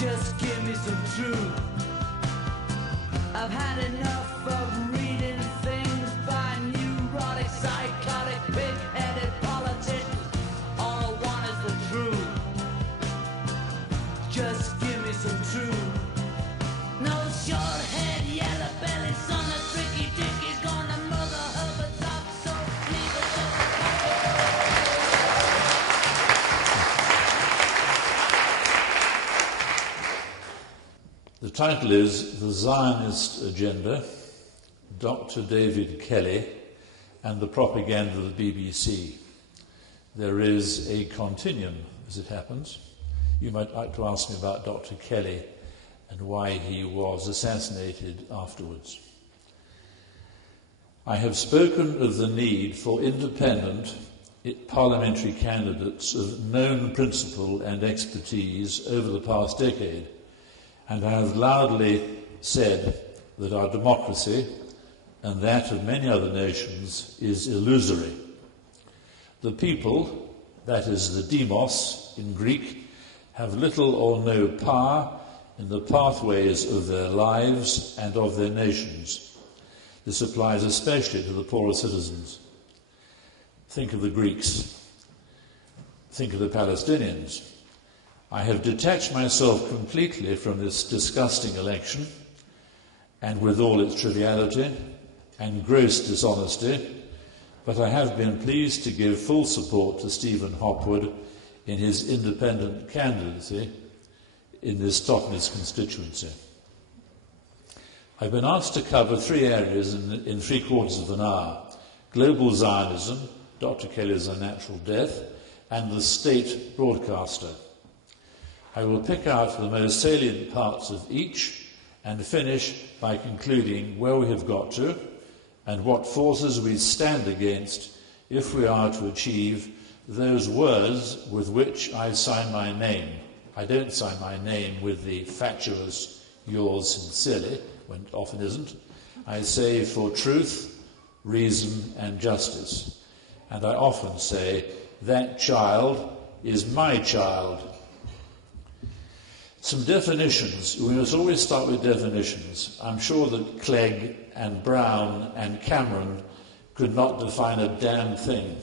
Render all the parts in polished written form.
Just give me some truth. I've had enough of reading things by neurotic, psychotic, pig-headed politicians. All I want is the truth. Just give me some truth. No short-head, yellow-bellied son of tricky dick is gonna mother Hubbard's up, so leave it to the The title is The Zionist Agenda, Dr. David Kelly and the Propaganda of the BBC. There is a continuum, as it happens. You might like to ask me about Dr. Kelly and why he was assassinated afterwards. I have spoken of the need for independent parliamentary candidates of known principle and expertise over the past decade, and I have loudly said that our democracy and that of many other nations is illusory. The people, that is the demos in Greek, have little or no power in the pathways of their lives and of their nations. This applies especially to the poorer citizens. Think of the Greeks. Think of the Palestinians. I have detached myself completely from this disgusting election, and with all its triviality and gross dishonesty, but I have been pleased to give full support to Stephen Hopwood in his independent candidacy in this Totnes constituency. I've been asked to cover three areas in 3/4 of an hour: global Zionism, Dr. Kelly's unnatural death, and the state broadcaster. I will pick out the most salient parts of each and finish by concluding where we have got to and what forces we stand against if we are to achieve those words with which I sign my name. I don't sign my name with the fatuous yours sincerely, when it often isn't. I say for truth, reason and justice. And I often say, that child is my child. Some definitions. We must always start with definitions. I'm sure that Clegg and Brown and Cameron could not define a damn thing.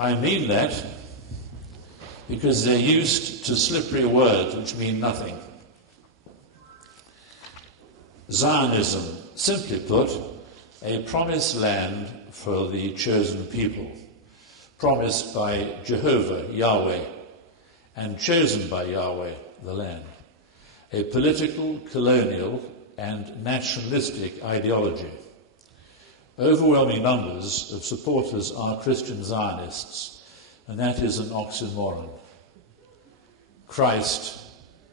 I mean that because they're used to slippery words which mean nothing. Zionism, simply put, a promised land for the chosen people, promised by Jehovah, Yahweh, and chosen by Yahweh, the land. A political, colonial, and nationalistic ideology. Overwhelming numbers of supporters are Christian Zionists, and that is an oxymoron. Christ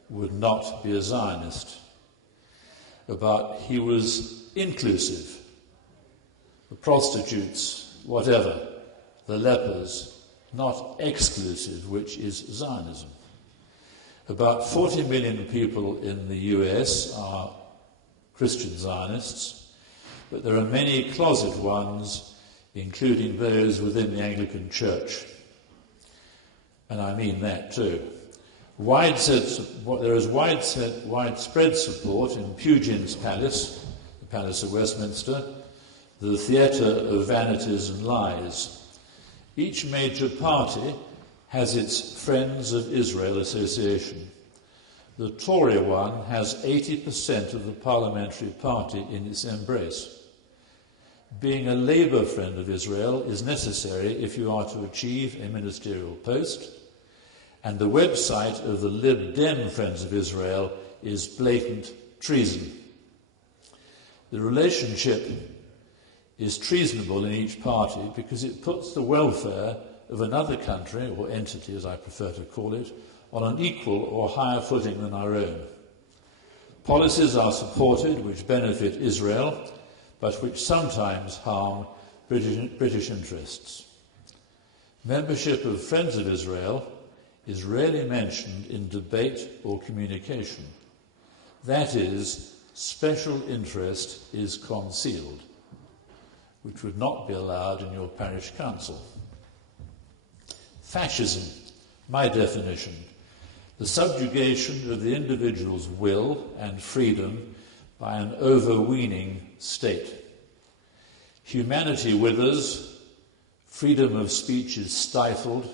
would not be a Zionist, but he was inclusive. The prostitutes, whatever, the lepers, not exclusive, which is Zionism. About 40 million people in the US are Christian Zionists, but there are many closet ones, including those within the Anglican Church. And I mean that too. There is widespread support in Pugin's Palace, the Palace of Westminster, the theatre of vanities and lies. Each major party has its Friends of Israel Association. The Tory one has 80% of the parliamentary party in its embrace. Being a Labour Friend of Israel is necessary if you are to achieve a ministerial post, and the website of the Lib Dem Friends of Israel is blatant treason. The relationship is treasonable in each party because it puts the welfare of another country, or entity as I prefer to call it, on an equal or higher footing than our own. Policies are supported which benefit Israel, but which sometimes harm British interests. Membership of Friends of Israel is rarely mentioned in debate or communication. That is, special interest is concealed, which would not be allowed in your parish council. Fascism, my definition, the subjugation of the individual's will and freedom by an overweening state. Humanity withers, freedom of speech is stifled,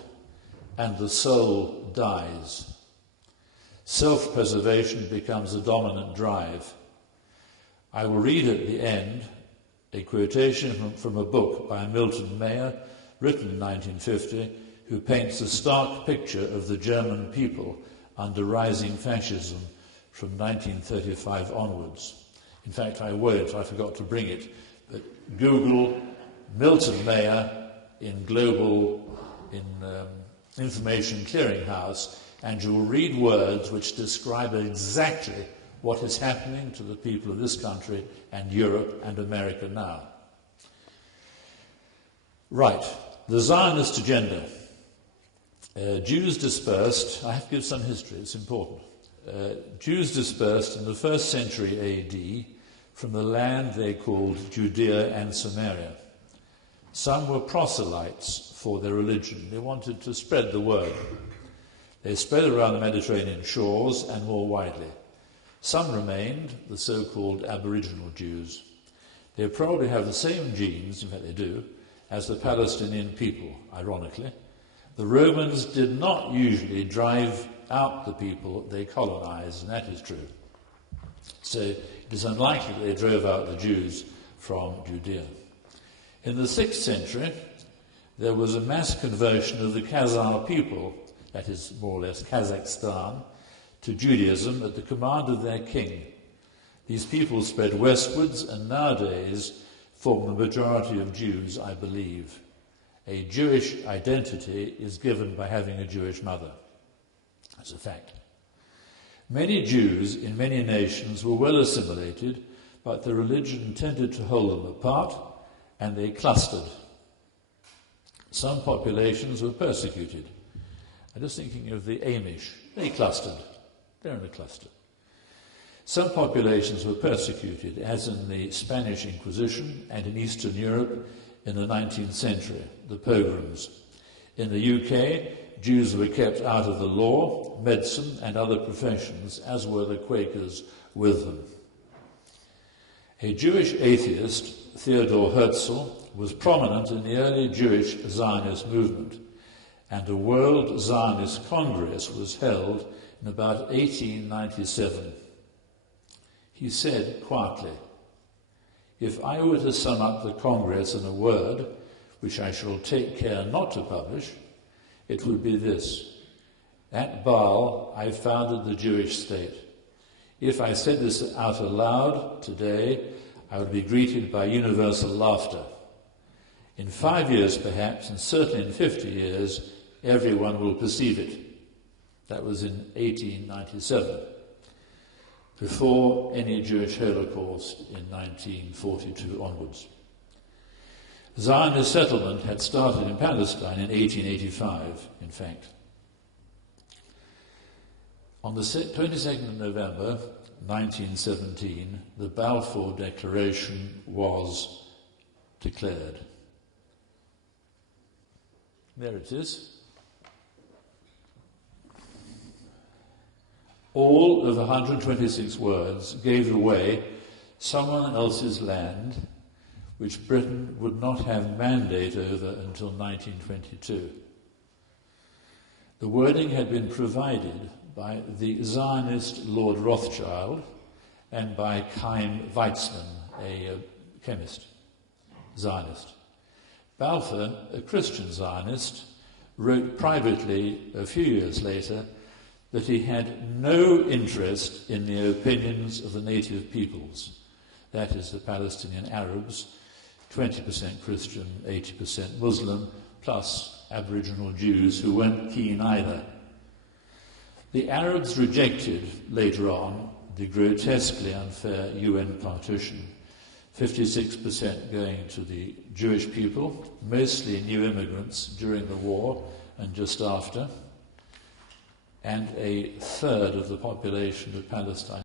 and the soul dies. Self-preservation becomes a dominant drive. I will read at the end a quotation from a book by Milton Mayer, written in 1950, who paints a stark picture of the German people under rising fascism from 1935 onwards. In fact, I won't, I forgot to bring it, but Google Milton Mayer in Information Clearinghouse, and you'll read words which describe exactly what is happening to the people of this country and Europe and America now. Right, the Zionist agenda. Jews dispersed, I have to give some history, it's important. Jews dispersed in the 1st century AD from the land they called Judea and Samaria. Some were proselytes for their religion. They wanted to spread the word. They spread around the Mediterranean shores and more widely. Some remained, the so-called Aboriginal Jews. They probably have the same genes, in fact they do, as the Palestinian people, ironically. The Romans did not usually drive out the people they colonized, and that is true. So it is unlikely that they drove out the Jews from Judea. In the 6th century, there was a mass conversion of the Khazar people, that is more or less Kazakhstan, to Judaism at the command of their king. These people spread westwards and nowadays form the majority of Jews, I believe. A Jewish identity is given by having a Jewish mother. That's a fact. Many Jews in many nations were well assimilated, but the religion tended to hold them apart, and they clustered. Some populations were persecuted. I'm just thinking of the Amish. They clustered. They're in a cluster. Some populations were persecuted, as in the Spanish Inquisition and in Eastern Europe in the 19th century, the pogroms. In the UK, Jews were kept out of the law, medicine, and other professions, as were the Quakers with them. A Jewish atheist, Theodor Herzl, was prominent in the early Jewish Zionist movement, and a World Zionist Congress was held in about 1897. He said quietly, "If I were to sum up the Congress in a word, which I shall take care not to publish, it would be this: at Baal I founded the Jewish state. If I said this out aloud today, I would be greeted by universal laughter. In 5 years perhaps, and certainly in 50 years, everyone will perceive it." That was in 1897, before any Jewish Holocaust in 1942 onwards. Zionist settlement had started in Palestine in 1885, in fact. On the 22nd of November 1917, the Balfour Declaration was declared. There it is. All of the 126 words gave away someone else's land which Britain would not have mandate over until 1922. The wording had been provided by the Zionist Lord Rothschild and by Chaim Weizmann, a chemist, Zionist. Balfour, a Christian Zionist, wrote privately a few years later that he had no interest in the opinions of the native peoples, that is, the Palestinian Arabs, 20% Christian, 80% Muslim, plus Aboriginal Jews who weren't keen either. The Arabs rejected, later on, the grotesquely unfair UN partition, 56% going to the Jewish people, mostly new immigrants during the war and just after, and a third of the population of Palestine